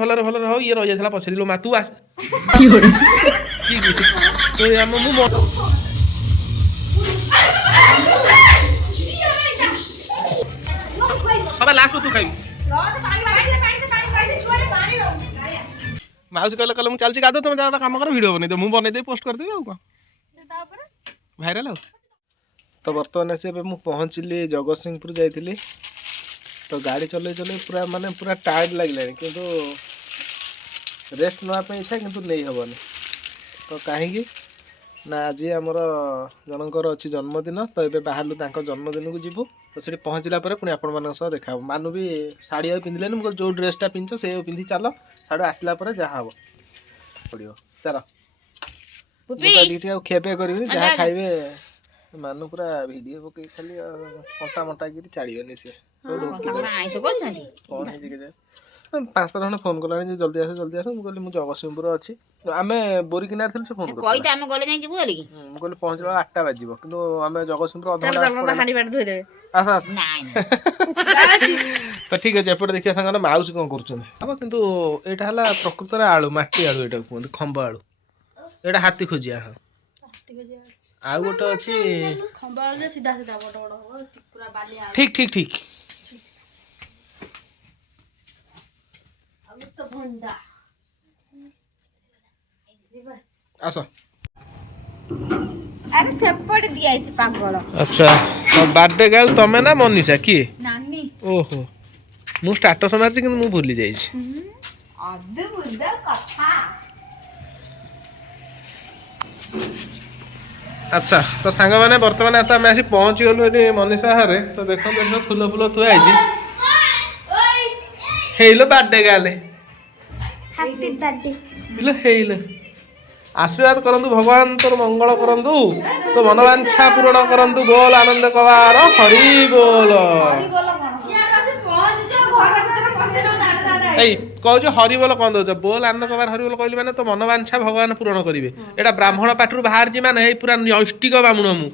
ଭଲରେ ଭଲରେ ହଉ ଇଏ ରହିଯାଇଥିଲା ପଛରେ ଲୋ ମା ତୁ ଆସ ସବା ଲାଷ୍ଟ ତୁ ଖାଇବୁ ମାଉସୀ କହିଲେ କହିଲେ ମୁଁ ଚାଲିଛି ଗାଧो ତମେ ଯାହା ଗୋଟେ କାମ କର ଭିଡ଼ିଓ ବନେଇ ଦିଅ ମୁଁ ବନେଇ ଦେଇ ପୋଷ୍ଟ କରିଦେବି ଆଉ କଣ ଭାଇରାଲ ଆଉ ତ ବର୍ତ୍ତମାନ ଆସି ଏବେ ମୁଁ ପହଞ୍ଚିଲି ଜଗତସିଂହପୁର ଯାଇଥିଲି ତ ଗାଡ଼ି ଚଲେଇ ଚଲେଇ ପୁରା ମାନେ ପୁରା ଟାୟାର୍ଡ ଲାଗିଲାଣି କିନ୍ତୁ ରେଷ୍ଟ ନେବା ପାଇଁ ଇଚ୍ଛା କିନ୍ତୁ ନେଇ ହେବନି ତ କାହିଁକି ନା ଆଜି ଆମର ଜଣଙ୍କର ଅଛି ଜନ୍ମଦିନ ତ ଏବେ ବାହାରିଲୁ ତାଙ୍କ ଜନ୍ମଦିନକୁ ଯିବୁ ତ ସେଠି ପହଞ୍ଚିଲା ପରେ ପୁଣି ଆପଣମାନଙ୍କ ସହ ଦେଖା ହେବ ମାନୁ ବି ଶାଢ଼ୀ ଆଉ ପିନ୍ଧିଲେନି ମୁଁ କହିଲି ଯେଉଁ ଡ୍ରେସ୍ଟା ପିନ୍ଧିଛ ସେ ପିନ୍ଧି ଚାଲ ସାଡ଼ୁ ଆସିଲା ପରେ ଯାହା ହେବ ପଡ଼ିବ ଚାଲ ମୁଁ ତ ଟିକେ ଆଉ ଖିଆପିଆ କରିବିନି ଯାହା ଖାଇବେ ମାନୁ ପୁରା ଭିଡ଼ିଓ ପକେଇ ଖାଲି କଣ୍ଟା ମଣ୍ଟା କିରି ଛାଡ଼ିବେନି ସିଏ କ'ଣ ହେଇଛି କେଜାଣି 5ଟା ଖଣ୍ଡେ ଫୋନ୍ କଲାଣି ଯେ ଜଲ୍ଦି ଆସ ମୁଁ କହିଲି ମୁଁ ଜଗତସିଂହପୁର ଅଛି ଆମେ ବୋରିକିନାରେ ଥିଲୁ ସେ ଫୋନ୍ କରିଥିଲା ମୁଁ କହିଲି ପହଞ୍ଚିଲା 8ଟା ବାଜିବ କିନ୍ତୁ ଆମେ ଜଗତସିଂହପୁର ଅଧଘଣ୍ଟା ଆସ ଆସ ତ ଠିକ୍ ଅଛି ଏପଟେ ଦେଖିବା ସାଙ୍ଗରେ ମାଉସୀ କ'ଣ କରୁଛନ୍ତି ହବ କିନ୍ତୁ ଏଇଟା ହେଲା ପ୍ରକୃତରେ ଆଳୁ ମାଟି ଆଳୁ ଏଇଟାକୁ କୁହନ୍ତି ଖମ୍ବ ଆଳୁ ଏଇଟା ହାତୀ ଖୋଜିଆ ହଁ ଆଉ ଗୋଟେ ଅଛି ଠିକ୍ ଠିକ୍ ଠିକ୍ ଆସ ଆରେ ସେପଟେ ଦିଆଯାଇଛି ପାଗଳ ଆଚ୍ଛା ବାର୍ଥଡେ ଗାର୍ଲ ତମେ ନା ମନୀଷା କିଏ ନାନୀ ଓହୋ ମୁଁ ଷ୍ଟାଟସ୍ ମାରିଛି କିନ୍ତୁ ମୁଁ ଭୁଲି ଯାଇଛି ଅଦ୍ଭୁତ କଥା ଆଚ୍ଛା ତ ସାଙ୍ଗମାନେ ବର୍ତ୍ତମାନ ତ ଆମେ ଆସି ପହଞ୍ଚିଗଲୁ ଏଠି ମନୀଷା ଘରେ ତ ଦେଖନ୍ତୁ ଏଠି ଫୁଲ ଫୁଲ ଥୁଆ ହେଇଛି ହେଇଲୋ ବାର୍ଥଡେ ଗାର୍ଲ ହାପି ବାର୍ଥଡେ ଇଲୋ ହେଇଲୋ ଆଶୀର୍ବାଦ କରନ୍ତୁ ଭଗବାନ ତୋର ମଙ୍ଗଳ କରନ୍ତୁ ତୋ ମନବାଞ୍ଛା ପୂରଣ କରନ୍ତୁ ବୋଲ ଆନନ୍ଦ କବାର ହରି ବୋଲ ଏଇ କହୁଛୁ ହରି ବୋଲ କ'ଣ ଦଉଛ ବୋଲ ଆନନ୍ଦ କବାର ହରି ବୋଲ କହିଲି ମାନେ ତୋ ମନବାଞ୍ଛା ଭଗବାନ ପୂରଣ କରିବେ ଏଇଟା ବ୍ରାହ୍ମଣ ପାଟିରୁ ବାହାରିଛି ମାନେ ଏଇ ପୁରା ନୈଷ୍ଟିକ ବାମୁଣ ମୁଁ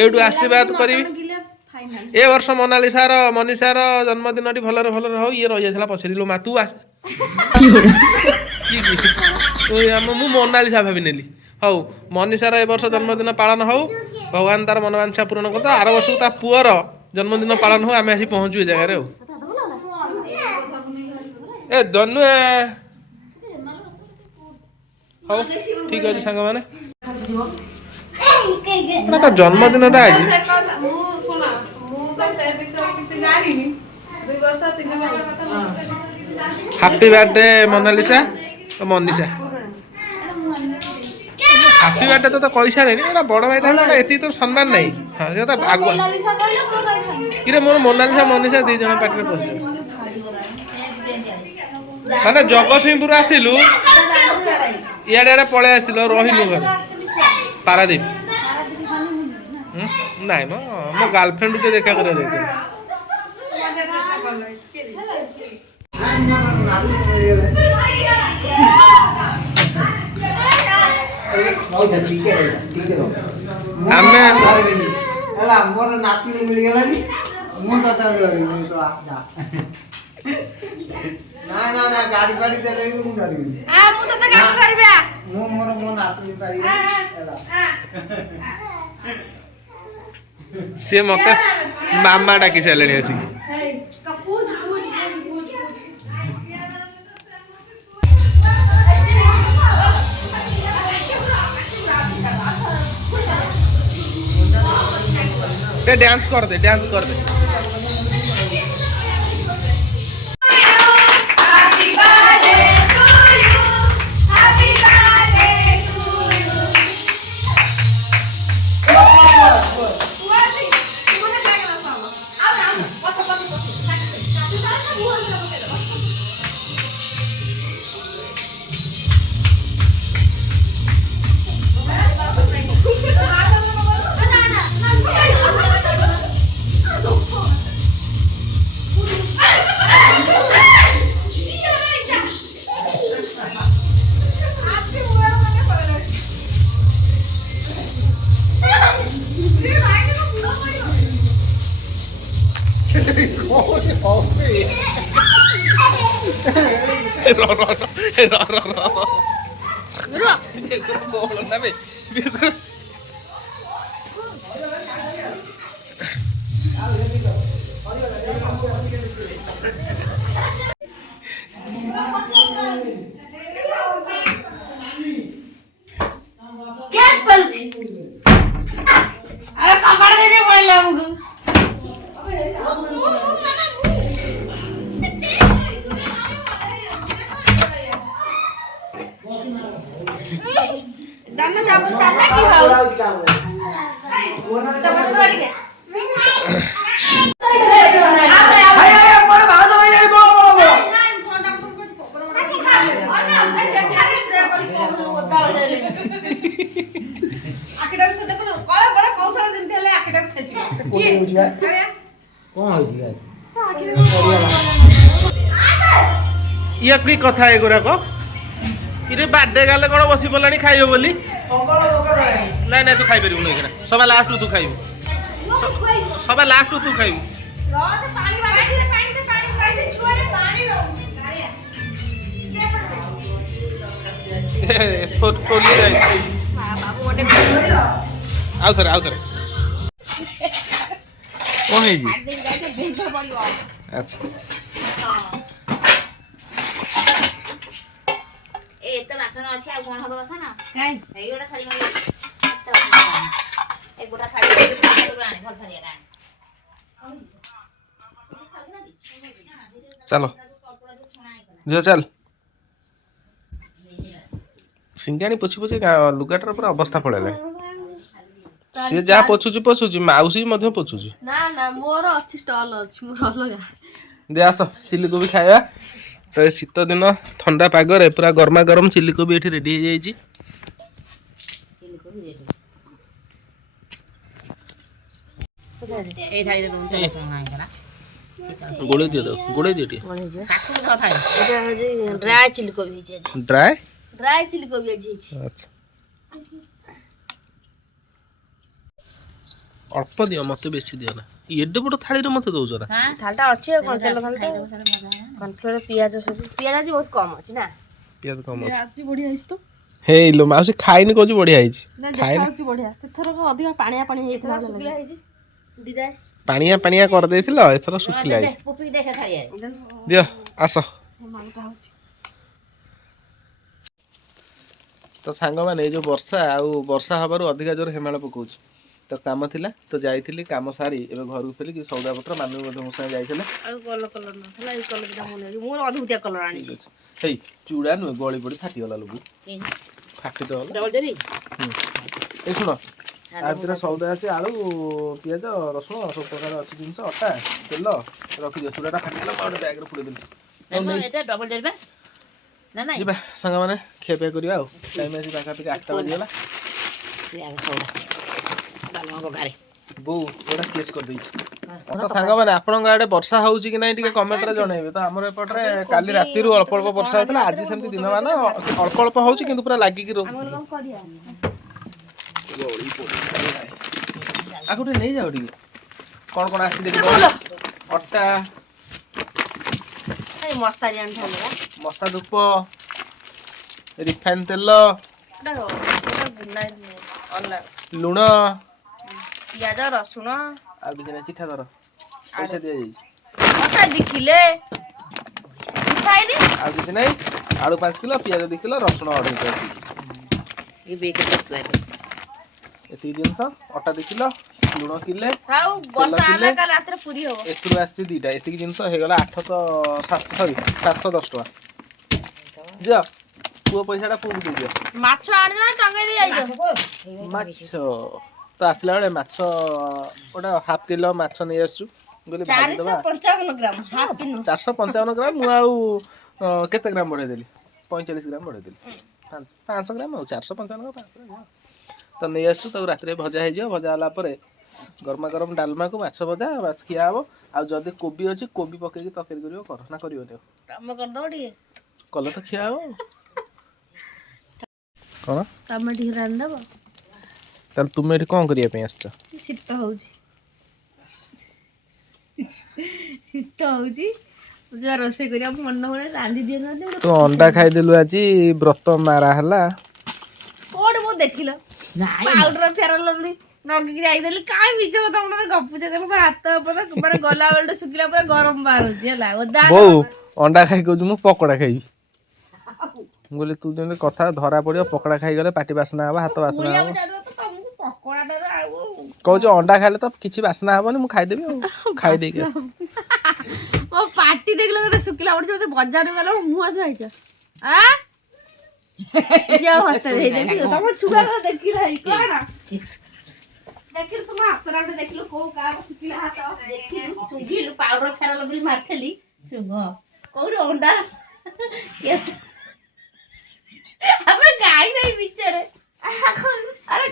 ଏଇଠୁ ଆଶୀର୍ବାଦ କରିବି ଏ ବର୍ଷ ମନୀଷାର ଜନ୍ମଦିନଟି ଭଲରେ ଭଲରେ ହଉ ଇଏ ରହିଯାଇଥିଲା ପଛରେ ଲୋ ମା ତୁ ଆସ ମୁଁ ମୋନାଲିସା ଭାବି ନେଲି ହଉ ମନୀଷାର ଏ ବର୍ଷ ଜନ୍ମଦିନ ପାଳନ ହଉ ଭଗବାନ ତାର ମନବାଞ୍ଛା ପୂରଣ କରନ୍ତୁ ଆର ବର୍ଷକୁ ତା ପୁଅର ଜନ୍ମଦିନ ପାଳନ ହଉ ଆମେ ଆସି ପହଞ୍ଚୁ ଏ ଜାଗାରେ ଆଉ ଏ ଦନୁ ହଉ ଠିକ୍ ଅଛି ସାଙ୍ଗମାନେ ତା ଜନ୍ମଦିନଟା ଆଜି happy birthday Monalisa Manisha happy birthday ତ କହିସାରିଲେଣି ଏଟା ବଡ଼ ଭାଇଟା ହେଲା ଏତିକି ତ ସମ୍ମାନ ନାହିଁ ହଁ ସେ ଆଗୁଆ କିରେ ମୋର ମୋନାଲିସା ମନୀଷା 2 ଜଣ ପାଟିରେ ପଶିଯାଉ ମାନେ ଜଗତସିଂହପୁର ଆସିଲୁ ଇଆଡ଼େ ପଳେଇ ଆସିଲ ରହିଲୁ ଘରେ ପାରାଦୀପ ନାଇଁ ମୋ ଗାର୍ଲଫ୍ରେଣ୍ଡ ଟିକେ ଦେଖା କରିବାକୁ ଯାଇଥିଲି ଆମେ ହେଲା ମୋର ନାତି ମିଳିଗଲାନି ମୁଁ ତ ନା ଗାଡ଼ି ଫାଡ଼ି ଦେଲେ ବି ମୁଁ ଧରିବିନି ମୁଁ ମୋର ମୋ ନାତି ପାଇବି ହେଲା ସିଏ ମତେ ମାମା ଡାକି ସାରିଲେଣି ଆସିକି ଡ୍ୟାନ୍ସ କରିଦେ ଗ୍ୟାସ୍ ପାରୁଛି ଆରେ କବାଟ ଦେଇଦେ ପଳେଇଲା ଆମକୁ ଦାନା ଦାନା ଦାନା কি হাও দানা ধরিকে ये की कथा एगुराक इरे बार्डे गाले कौन बसी पड़ानी खाइब बोली ना ना तू खाई पारू ना सब लास्ट तू खाइब सब लास्ट तू खाइब आउ थे कौन है अच्छा एत बासन अछि आ कोन हबो बासन काई एई गोटा थाली मारी एक गोटा थाली राणी घर थाली राणी चलो जो चल सिंगानी पोछि पोछि लुगाटर पूरा अवस्था पड़ेला सी जा पोछुची माउसी मध्य पोछुची ना ना मोर अछि स्टॉल अछि मोर अलगा दे आस चिल्ली कोबी खाइबा तो शीत दिन ठंडा पागरे पूरा गरमा गरम चिल्ली कोबी एठी रेडी हो जाइछि ए थाली दे दोन तेल संग करा गोळे दियो टी काकू द थाली एटा हजी ड्राई चिली कोबी छै ड्राई चिली कोबी छै अच्छा अल्प दियो मते बेसी दियो ना एडे बड़ थाली रे मते दउछ ना हां थालटा अछि कोन तेल थाली कॉर्नफ्लोर पियाज सब पियाज बहुत कम अछि ना पियाज कम अछि आज बढ़िया अछि तो हे लो माउसी खाइनी कहू बढ़िया आइछि खाइछि बढ़िया से थरो को अधिक पानिया पानी हेइथला सुखिला आइछि दिदा पानिया कर देथिलो एथरो सुखिला आइछि पुपी देखा थाली दियो आस तो सांग माने जो वर्षा हबारु अधिका जोर हेमाळ पकोछ तो काम थिला तो जाइथिली काम सारी एबे घर फेली कि सौदा पत्र मानव मधे मो संग जाइथिले आ कलर न थला ई कलर दा मोने मोर अधुतिया कलर आनी हे चूड़ा न गळी पड़ी फाटी गला लोगु फाटी तो डबल जरी ए सुनो आ भितर सौदा अछि आलू पियाज रसुण सब प्रकार अछि जिंस अटा तेल रखि दियो चूड़ाटा फाटी गला पाउडर बैग रे पुरे दिल एटा डबल जरी बा ना ना जिबा संग माने खेपे करिया आ टाइम अछि बाका पे 8टा बजे गला पियाज सौदा बालमा को गारे बो एटा केस कर दैछि तो सांग माने आपन गाडे वर्षा होउची कि नै टिके कमेंट रे जणैबे तो हमर एपट रे काली राती रु अल्प अल्प वर्षा होतला आज सेमति दिन मान अल्प अल्प होउची किंतु पूरा लागि कि हमर कम करिया गोली पोड़ी आगुटे नै जाउ टिके कोन आसी देखि अट्टा ए मसारी आन थाला मसा धूप रिफाइन तेल लुण पियाज रसुण आ बिना चिठा धर पैसा दिया जाई अटा दिखिले खाइनी आ किछ नै आलू 5 किलो पियाज 2 किलो रसुण 2.5 किलो ये बेके तक एती जिंस अटा 2 किलो लुण किले हाउ वर्षा आला का रात रे पूरी हो एतु आसी दीटा एती जिंस हे गला 800 700 सॉरी 710 टका जा पुओ पैसाटा पुओ दे दियो माछ आन ना टंगे दे आइजो माछ तो आसला बेले माछ ओटा हाफ किलो माछ नै आसु गोली भाजी दबा 455 ग्राम हाफ किलो 455 ग्राम मु आउ केते ग्राम बढ़े देली 45 ग्राम बढ़े देली 500 ग्राम 455 ग्राम तो नै आसु तो रात रे भजा हे जियो भजा हला परे गरमा गरम डालमा को माछ भजा बस खिया हबो आ जदी कोबी अछि कोबी पके की तरकारी करियो कर ना करियो ने काम कर दो डी कले तो खिया हबो कोन टमाटी रान दबो तल तुम एठी कोन करिया पे आछछ शीत होउजी शीत होउजी ରୋଷେଇ କରିବା ମନ ହୁଏ ରାନ୍ଧି ଦିଅ ତୁ ଅଣ୍ଡା ଖାଇଦେଲୁ ଆଜି ବ୍ରତ ମାରା ହେଲା। କୋଉଠି ମୁଁ ଦେଖିଲ ପାଉଡର ଫେର ଲଭଲି ନଗିକି ଯାଇଦେଲି କାଇଁ ମିଛ କଥା ମନରେ ଗପୁଛ କହିଲ ହାତ ମାନେ ଗଲା ବେଳେ ଶୁଖିଲା ପୁରା ଗରମ ବାହାରୁଛି ହେଲା ଓଦା ବୋଉ ଅଣ୍ଡା ଖାଇ କହୁଛି ମୁଁ ପକୋଡା ଖାଇବି। ମୁଁ କହିଲି ତୁ ଯେମିତି କଥା ଧରା ପଡିବ ପକୋଡା ଖାଇଗଲେ ପାଟି ବାସ୍ନା ହବ ହାତ ବାସ୍ନା ହବ। କହୁଛୁ ଅଣ୍ଡା ଖାଇଲେ ତ କିଛି ବାସ୍ନା ହବନି ମୁଁ ଖାଇଦେବି ଆଉ ଖାଇଦେଇକି ଆସିଛି। ମୋ ପାଟି ଦେଖିଲ କେତେ ଶୁଖିଲା ପଡୁଛି ମତେ ବଜାରକୁ ଗଲା ମୁହଁ ଧୁଆଇଛ ତମ ଛୁଆ ଦେଖିଲ କଣ ଦେଖିଲୁ ତୁମ ହାତଟା ଦେଖିଲୁ କୋଉ କାହାର ଶୁଖିଲା ହାତ ଶୁଖିଲୁ ପାଉଡର ଫେର ଲଭଲି ମାରିଥିଲି ଶୁଭ କୋଉଠି ଅଣ୍ଡା ଆମେ ଗାଈ ନାହିଁ ବିଚାରେ ଆରେ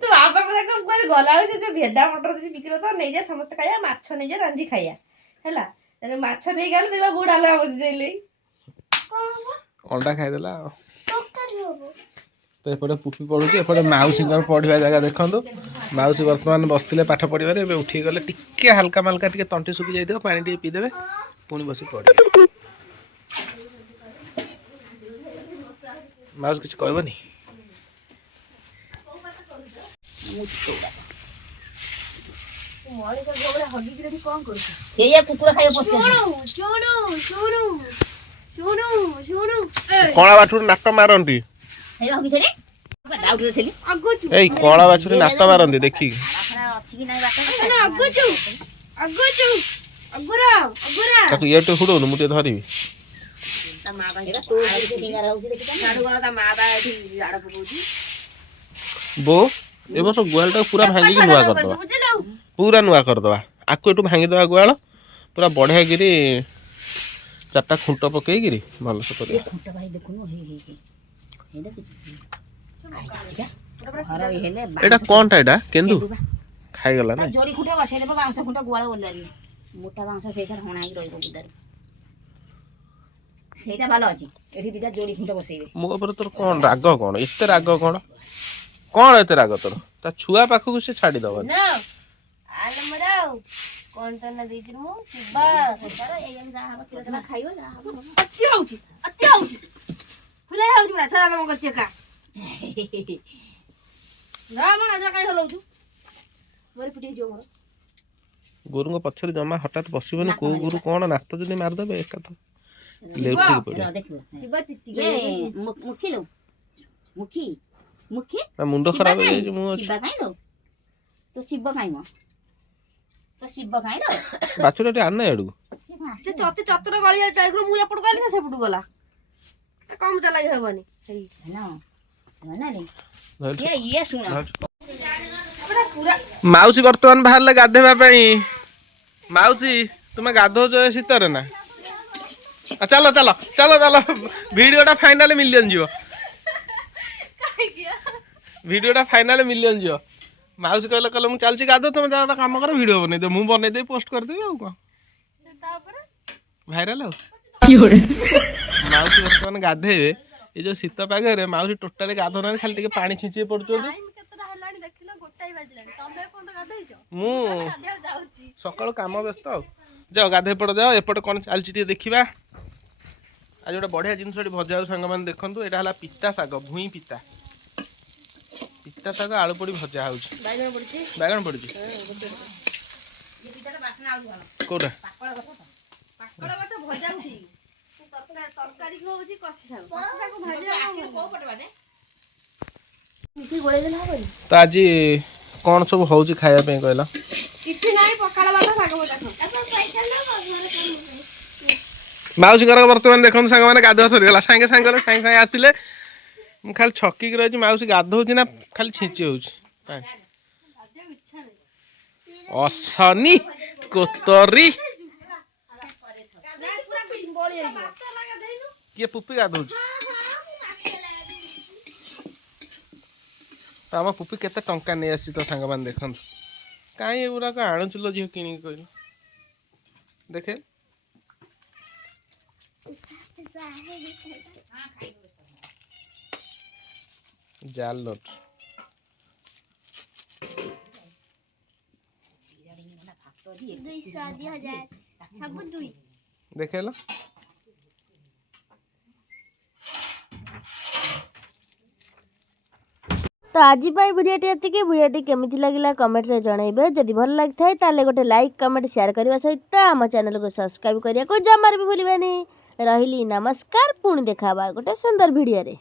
ତୁ ବାପା କଥା କଣ କୁଆଡେ ଗଲାବେଳେ ସେ ଯୋଉ ଭେଦା ମଟର ଯଦି ବିକ୍ରି ତ ନେଇଯା ସମସ୍ତେ ଖାଇବା ମାଛ ନେଇଯା ରାନ୍ଧି ଖାଇବା ହେଲା ମାଛ ନେଇଗଲେ ଦେଖିଲା ଗୁଡ ଆଲୁଆ ବସି ଯାଇଲେ ଅଣ୍ଡା ଖାଇଦେଲା ଆଉ ତ ଏପଟେ ପୁପି ପଢୁଛି ଏପଟେ ମାଉସୀଙ୍କର ପଢିବା ଜାଗା ଦେଖନ୍ତୁ। ମାଉସୀ ବର୍ତ୍ତମାନ ବସିଥିଲେ ପାଠ ପଢିବାରେ ଏବେ ଉଠିକି ଗଲେ ଟିକେ ହାଲକା ମାଲକା ଟିକେ ତଣ୍ଟି ଶୁଖି ଯାଇଥିବ ପାଣି ଟିକେ ପିଇଦେବେ ପୁଣି ବସି ପଢିବେ। ମାଉସୀ କିଛି କହିବନି। କଳା ବାଛୁରୀ ନାଟ ମାରନ୍ତି ଏଇ କଳା ବାଛୁରୀ ନାଟ ମାରନ୍ତି ଦେଖିକି ତାକୁ ଇଏ ଟିକେ ହୁଡଉନୁ ମୁଁ ଟିକେ ଧରିବି। ବୋଉ ଏ ବର୍ଷ ଗୁହାଳ ଟାକୁ ପୁରା ଭାଙ୍ଗିକି ନୂଆ କରିଦବା ପୁରା ନୂଆ କରିଦବା ଆକୁ ଏଠୁ ଭାଙ୍ଗିଦବା ଗୁହାଳ ପୁରା ବଢିଆ କିରି 4ଟା ଖୁଣ୍ଟ ପକେଇକିରି ଭଲସେ କରିବା। ଏଇଟା କଣଟା ଏଇଟା କେନ୍ଦୁ ଖାଇଗଲା ନା ଯୋଡି ଖୁଣ୍ଟ ବସେଇଦେବ ବାଉଁଶ ଖୁଣ୍ଟ ଗୁହାଳ ଓଲାରି ମୋଟା ବାଉଁଶ ସେଇଥିରେ ହଣା ହେଇକି ରହିବ ବୁଦାରେ ସେଇଟା ଭଲ ଅଛି ଏଠି ଦିଟା ଯୋଡି ଖୁଣ୍ଟ ବସେଇବେ। ମୋ ଉପରେ ତୋର କଣ ରାଗ କଣ ଏତେ ରାଗ କଣ ଏତେ ରାଗ ତୋର ତା ଛୁଆ ପାଖକୁ ସେ ଛାଡିଦବନି କଣ ତ ନା ଦେଇଥିଲି ମୁଁ ଶିବା ଖାଇବ ଅତି ହଉଛି ଫୁଲେଇ ହଉଛି ପୁରା ଛଡା କାମ କରୁଛି ଏକା କାଇଁ ହଲଉଛୁ ମୋର ଫୁଟି ହେଇଯିବ ମୋର ଗୋରୁଙ୍କ ପଛରେ ଜମା ହଠାତ୍ ବସିବନି କୋଉ ଗୋରୁ କଣ ନାତ ଯଦି ମାରିଦେବେ ଏକାଥରେ ଲେଉଟିକି ପଡିବ। ମୁଣ୍ଡ ଖରାପ ହେଇଯାଇଛି ମୁଁ ଅଛି ବାଛୁରୀ ଟିକେ ଆନେ ଆଡକୁ ସେ ଚତୁର ଗଳି ଯାଉଛି ମୁଁ ଏପଟକୁ ଗଲି ସେପଟକୁ ଗଲା କମ ଚାଲାକି ହବନି ମାଉସୀ ବର୍ତ୍ତମାନ ବାହାରିଲେ ଗାଧେଇବା ପାଇଁ। ମାଉସୀ ତୁମେ ଗାଧଉଛ ଏ ଶୀତରେ ନା ଚାଲ ଚାଲ ଚାଲ ଚାଲ ଭିଡିଓଟା ଫାଇନାଲ ମିଲିୟନ ଯିବ ଭିଡିଓଟା ଫାଇନାଲ ମିଲିୟନ ଯିବ। ମାଉସୀ କହିଲେ ମୁଁ ଚାଲିଛି ଗାଧଉ ତମେ ଯାହା ଗୋଟେ କାମ କର ଭିଡିଓ ବନେଇଦିଅ ମୁଁ ବନେଇଦେବି ପୋଷ୍ଟ କରିଦେବି ଆଉ କଣ ଭାଇରାଲ ଆଉ ମାଉସୀ ବର୍ତ୍ତମାନ ଗାଧେଇବେ ଏଇ ଯୋଉ ଶୀତ ପାଗରେ ମାଉସୀ ଟୋଟାଲି ଗାଧଉନାହାନ୍ତି ଖାଲି ଟିକେ ପାଣି ଛିଞ୍ଚି ପଡୁଛନ୍ତି। ମୁଁ ସକାଳୁ କାମ ବ୍ୟସ୍ତ ଆଉ ଯାଅ ଗାଧେଇ ପଡ ଯାଅ ଏପଟେ କଣ ଚାଲିଛି ଟିକେ ଦେଖିବା। ଆଜି ଗୋଟେ ବଢିଆ ଜିନିଷ ଏଠି ଭଜା ହଉଛି ସାଙ୍ଗମାନେ ଦେଖନ୍ତୁ ଏଇଟା ହେଲା ପିତା ଶାଗ ଭୁଇଁ ପିତା ଶାଗ ଆଳୁ ପଡି ଭଜା ହଉଛି ବାଇଗଣ ପଡିଛି କୋଉଟା ତ ଆଜି କଣ ସବୁ ହଉଛି ଖାଇବା ପାଇଁ କହିଲ? କିଛି ନାହିଁ ପଖାଳ ଭାତ ଶାଗ ଭଜା ମାଉସୀଙ୍କର ବର୍ତ୍ତମାନ ଦେଖନ୍ତୁ ସାଙ୍ଗମାନେ ଗାଧୁଆ ସରିଗଲା ସାଙ୍ଗେ ସାଙ୍ଗେ ଆସିଲେ ମୁଁ ଖାଲି ଛକିକି ରହିଛି ମାଉସୀ ଗାଧଉଛି ନା ଖାଲି ଛିଞ୍ଚି ହଉଛି ଅସନି କୋତରୀ କିଏ ପୁପି ଗାଧଉଛି ଆମ ପୁପି କେତେ ଟଙ୍କା ନେଇ ଆସିଛି ତ ସାଙ୍ଗମାନେ ଦେଖନ୍ତୁ କାହିଁ ଏଗୁଡାକ ଆଣୁଥିଲ ଝିଅ କିଣିକି କହିଲ ଦେଖେ ଜାଲ ନୋଟ ଦେଖେଇଲ तो आज भिडियोटी एतिकी भिडियोटी केमिति लगिला कमेंट रे जणाइबे जदि भल लागिथाय ताले गोटे लाइक कमेंट शेयर करबा सहित आम चैनल को सब्सक्राइब करिया को जमार भी भूलिबानी रहिली नमस्कार पुणी देखाबा गोटे सुंदर भिडियो रे।